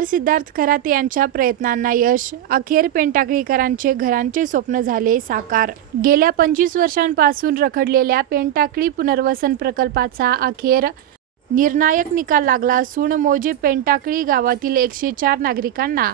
सिद्धार्थ खरात यांच्या प्रयत्नांना यश अखेर पेंटाकळीकरांचे घरांचे स्वप्न झाले साकार. गेल्या पंचवीस वर्षांपासून रखडलेल्या पेंटाकळी पुनर्वसन प्रकल्पाचा अखेर निर्णायक निकाल लागला असून मोजे पेंटाकळी गावातील एकशे चार नागरिकांना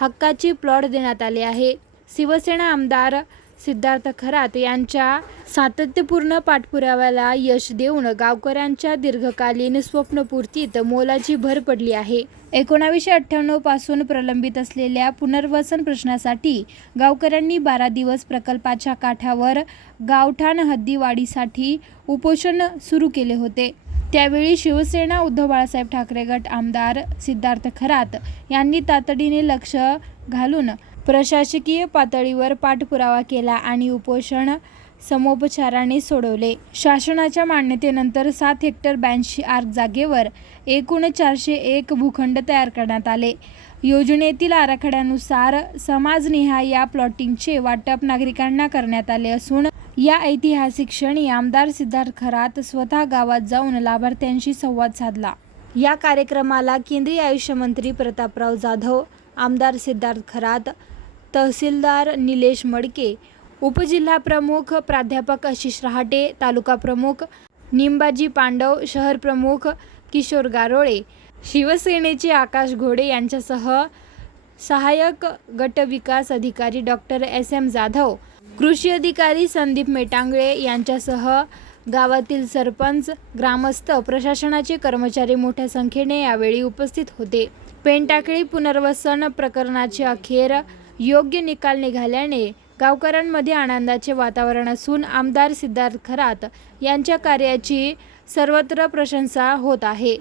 हक्काची प्लॉट देण्यात आले आहे. शिवसेना आमदार सिद्धार्थ खरात यांच्या सातत्यपूर्ण पाठपुराव्याला यश देऊन गावकऱ्यांच्या दीर्घकालीन स्वप्नपूर्तीत मोलाची भर पडली आहे. एकोणावीसशे अठ्ठ्याण्णवपासून प्रलंबित असलेल्या पुनर्वसन प्रश्नासाठी गावकऱ्यांनी बारा दिवस प्रकल्पाच्या काठावर गावठाण हद्दीवाढीसाठी उपोषण सुरू केले होते. त्यावेळी शिवसेना उद्धव बाळासाहेब ठाकरे गट आमदार सिद्धार्थ खरात यांनी तातडीने लक्ष घालून प्रशासकीय पातळीवर पाठपुरावा केला आणि उपोषण समोपचाराने सोडवले. शासनाच्या मान्यतेनंतर सात हेक्टर ब्याऐंशी आर्क जागेवर एकूण चारशे एक भूखंड तयार करण्यात आले. योजनेतील आराखड्यानुसार समाजनिहाय या प्लॉटिंगचे वाटप नागरिकांना करण्यात आले असून या ऐतिहासिक क्षणी आमदार सिद्धार्थ खरात स्वतः गावात जाऊन लाभार्थ्यांशी संवाद साधला. या कार्यक्रमाला केंद्रीय आयुष्य मंत्री प्रतापराव जाधव आमदार सिद्धार्थ खरात तहसीलदार निलेश मडके उपजिल्हा प्रमुख प्राध्यापक आशिष रहाटे तालुका प्रमुख निंबाजी पांडव शहर प्रमुख किशोर गारोळे शिवसेनेचे आकाश घोडे यांच्यासह सहाय्यक गटविकास अधिकारी डॉक्टर एस एम जाधव कृषी अधिकारी संदीप मेटांगळे यांच्यासह गावातील सरपंच ग्रामस्थ प्रशासनाचे कर्मचारी मोठ्या संख्येने यावेळी उपस्थित होते. पेनटाकळी पुनर्वसन प्रकरणाचे अखेर योग्य निकाल निघाल्याने गावकऱ्यांमध्ये आनंदाचे वातावरण असून आमदार सिद्धार्थ खरात यांच्या कार्याची सर्वत्र प्रशंसा होत आहे.